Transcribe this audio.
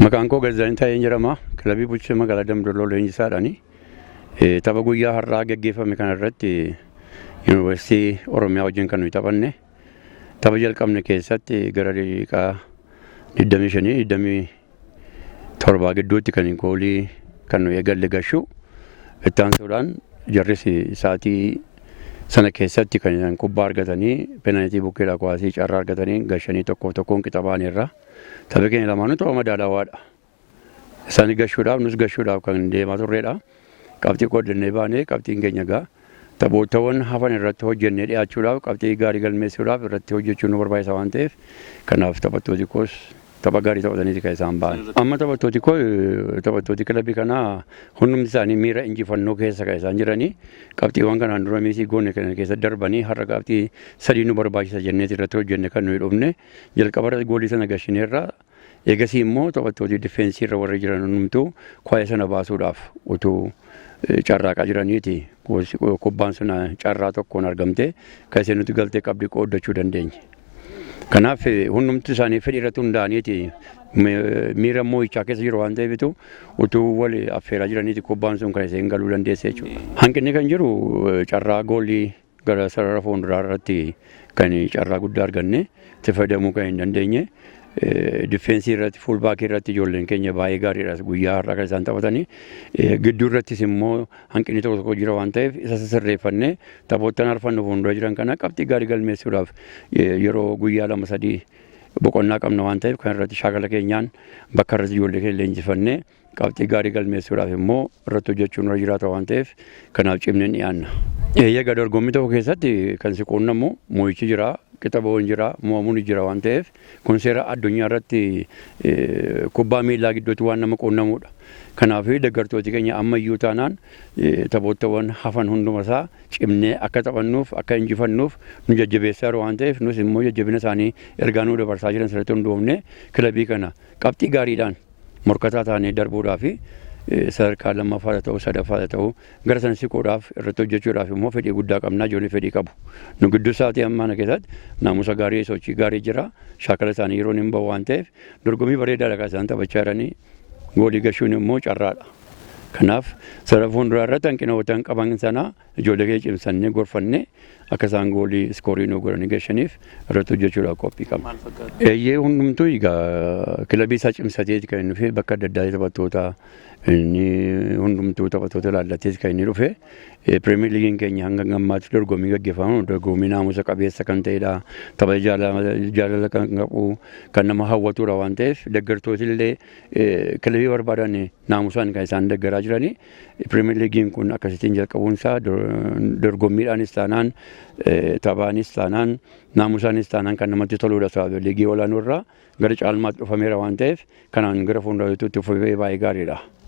Maqaan koo Gazaanii Taayeen jedhama. Kilabii bulchaa magaalaa Dambidolloo leenjisaadhaani. Tapha guyyaa har'aa gaggeeffame kana irratti Yuunivarsiitii Oromiyaa wajjin kan nuyi taphanne. Tapha jalqabne keessatti gara daqiiqaa 25-27 gidduutti kan goolii kan nuyi eegalle gashu. Itti aansuudhaan jarris sa'aatii sana keessatti kan kubbaa argatanii peenaaltii bukkeedhaa kuwaasii carraa argatanii gashanii tokkoon qixa baaneerra. Tapha keenya lamaanuu tapha madaalawaadha. Isaan gashuudhaaf nus gashuudhaaf kan deemaa turredha. Qabxii qoodannee baanee qabxiin keenya egaa taphootawwan hafan irratti hojjennee dhiyaachuudhaaf qabxii gaarii galmeessuudhaaf irratti hojjechuun nu barbaachisa waan ta'eef kanaaf taphattooti koos tapha gaarii taphataniiti kan isaan ba'an. Amma taphattooti kilabii kanaa hundumti isaanii miira injifannoo keessa kan isaan jiranii qabxiiwwan kanaan dura miisii goone kana keessa darbanii har'a qabxii sadii nu barbaachisa jenneeti irratti hojjenne kan nuyi dhufne jalqaba goolii sana gashineerra. Eegasii immoo taphattooti difeensii irra warri jiran hundumtuu kwaa'ee sana baasuudhaaf utuu carraaqaa jiraniiti kubbaan sana carraa tokkoon argamte kan isheen nuti galtee qabdii qooddachuu dandeenye. Kanaaf hundumti isaanii fedhii irratti hundaa'aniiti miira moo'ichaa keessa jiru waan ta'eefitu utuu wal affeeraa jiraniiti kubbaan sun kan isheen galuu dandeesse jechuudha. Hanqinni kan jiru carraa goolii gara sarara fuulduraa irratti kan carraa guddaa arganne itti fayyadamuu kan hin dandeenye. Difeensii irratti fuulbaakii irratti ijoolleen keenya baay'ee gaariidha guyyaa har'aa kan isaan taphatanii gidduu irrattis immoo hanqinni tokko jira waan ta'eef isa sirreeffannee taphoottan arfannu fuuldura jiran kana qabxii gaarii galmeessuudhaaf yeroo guyyaa 2-3 boqonnaa qabna waan ta'eef kan irratti shaakala keenyaan bakka irratti ijoollee keenya leenjifannee qabxii gaarii galmeessuudhaaf immoo irratti hojjechuun irra jiraata waan ta'eef kanaaf cimnee dhiyaanna. Egaa dorgommii tokko keessatti kan si quunnamu moo'ichi jira. Kitaaba jira mo'amuun jira waan ta'eef kun seera addunyaa irratti kubbaa miilaa gidduutti waan nama quunnamudha. Kanaaf deeggartooti keenya ammayyuu taanaan taphootawwan hafan hundumasaa cimnee akka taphannuuf akka injifannuuf nu jajjabeessaa jiru waan ta'eef nus immoo jajjabina isaanii ergaa nu dabarsaa jiran sirriitti hundoofne kilabii kana qabxii gaariidhaan morkataa taanee darbuudhaaf sadarkaa lammaffaa ta'uu sadaffaa ta'uu gara sana siquudhaaf irratti hojjechuudhaaf immoo fedhii guddaa qabnaa ijoollee fedhii qabu. Nu gidduu isaatii ammaana keessatti naamusa gaarii sochii gaarii jira shaakala isaanii yeroo hin bahu waan ta'eef dorgommii bareedaadha kan isaan taphachaa jiranii goolii gashuun immoo carraadha. Kanaaf sarara fuulduraa irratti hanqinoota qaban sana ijoollee keenya cimsannee gorfannee akka isaan goolii iskoorii nu godhanii gashaniif irratti hojjechuudhaaf qophii qabna. Eeyyee hundumtuu egaa kilabii isaa cimsateeti kan inni dhufe bakka adda addaa taphattoota inni hundumtuu taphattoota laallattees kan inni dhufe Pirimeer Liigiin keenya hanga gammaatti dorgommii gaggeeffamu dorgommii naamusa qabeessa kan ta'edha. Tapha jaalala kan qabu kan nama hawwatudha waan ta'eef deeggartooti illee kilabii barbaadan naamusaan kan isaan deeggaraa jiranii. Pirimeer Liigiin kun akkasittiin jalqabuunsaa dorgommiidhaanis taanaan taphaanis taanaan naamusaanis taanaan kan namatti toludha sababa liigii olaanoo irraa gara caalmaatti dhufameera waan ta'eef kanaan gara fuulduraatti fufee baay'ee gaariidha.